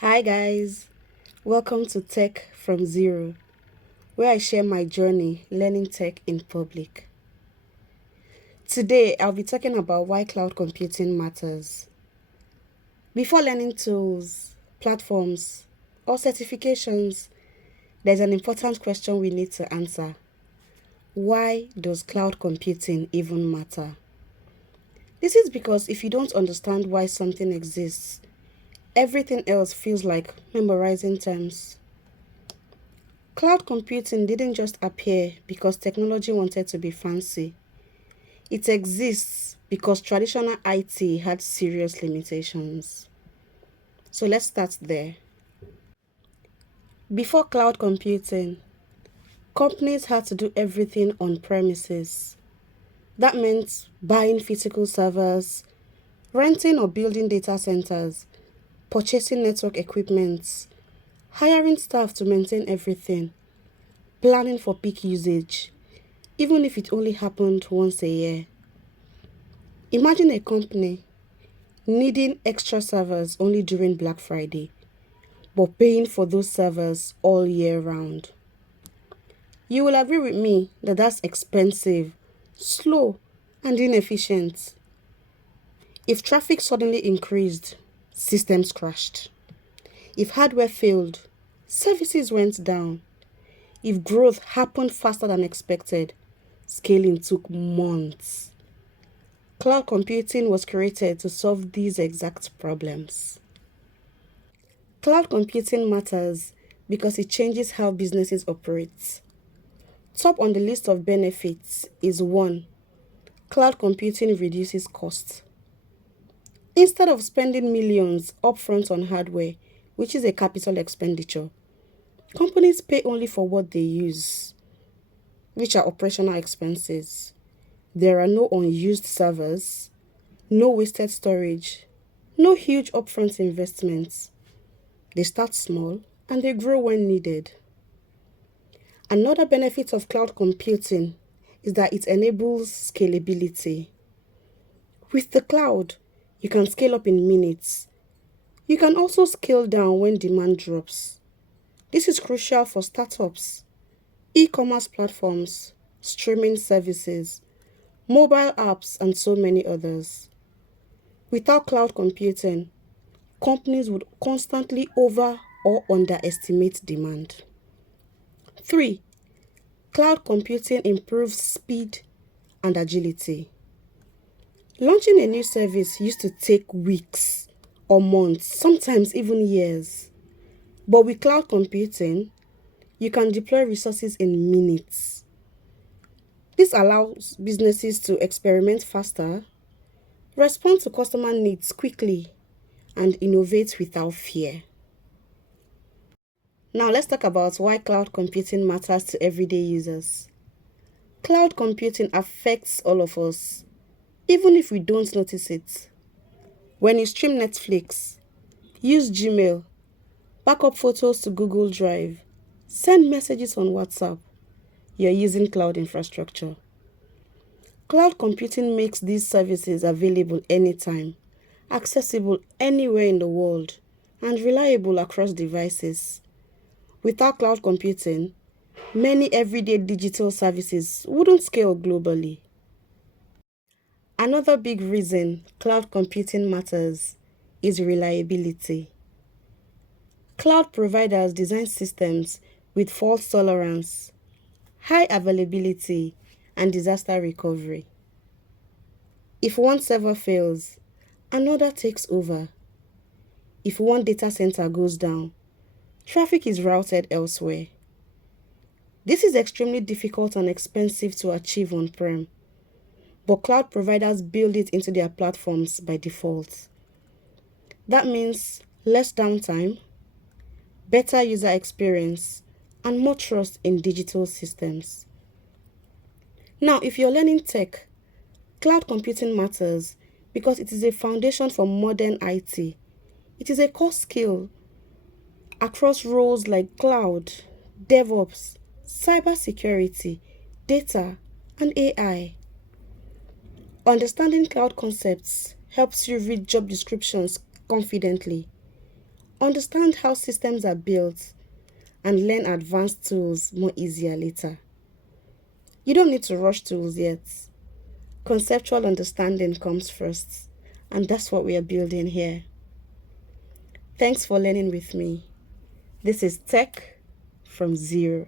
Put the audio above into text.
Hi guys, welcome to Tech from Zero, where I share my journey learning tech in public. Today, I'll be talking about why cloud computing matters. Before learning tools, platforms, or certifications, there's an important question we need to answer. Why does cloud computing even matter? This is because if you don't understand why something exists, everything else feels like memorizing terms. Cloud computing didn't just appear because technology wanted to be fancy. It exists because traditional IT had serious limitations. So let's start there. Before cloud computing, companies had to do everything on premises. That meant buying physical servers, renting or building data centers, purchasing network equipment, hiring staff to maintain everything, planning for peak usage, even if it only happened once a year. Imagine a company needing extra servers only during Black Friday, but paying for those servers all year round. You will agree with me that that's expensive, slow, and inefficient. If traffic suddenly increased, systems crashed. If hardware failed, services went down. If growth happened faster than expected, scaling took months. Cloud computing was created to solve these exact problems. Cloud computing matters because it changes how businesses operate. Top on the list of benefits is 1. Cloud computing reduces costs. Instead of spending millions upfront on hardware, which is a capital expenditure, companies pay only for what they use, which are operational expenses. There are no unused servers, no wasted storage, no huge upfront investments. They start small and they grow when needed. Another benefit of cloud computing is that it enables scalability. With the cloud, you can scale up in minutes. You can also scale down when demand drops. This is crucial for startups, e-commerce platforms, streaming services, mobile apps, and so many others. Without cloud computing, companies would constantly over or underestimate demand. 3. Cloud computing improves speed and agility. Launching a new service used to take weeks or months, sometimes even years. But with cloud computing, you can deploy resources in minutes. This allows businesses to experiment faster, respond to customer needs quickly, and innovate without fear. Now let's talk about why cloud computing matters to everyday users. Cloud computing affects all of us, even if we don't notice it. When you stream Netflix, use Gmail, backup photos to Google Drive, send messages on WhatsApp, you're using cloud infrastructure. Cloud computing makes these services available anytime, accessible anywhere in the world, and reliable across devices. Without cloud computing, many everyday digital services wouldn't scale globally. Another big reason cloud computing matters is reliability. Cloud providers design systems with fault tolerance, high availability, and disaster recovery. If one server fails, another takes over. If one data center goes down, traffic is routed elsewhere. This is extremely difficult and expensive to achieve on-prem, but cloud providers build it into their platforms by default. That means less downtime, better user experience, and more trust in digital systems. Now, if you're learning tech, cloud computing matters because it is a foundation for modern IT. It is a core skill across roles like cloud, DevOps, cybersecurity, data, and AI. Understanding cloud concepts helps you read job descriptions confidently, Understand how systems are built and learn advanced tools more easier later. You don't need to rush tools yet. Conceptual understanding comes first, and that's what we are building here. Thanks for learning with me. This is Tech from Zero.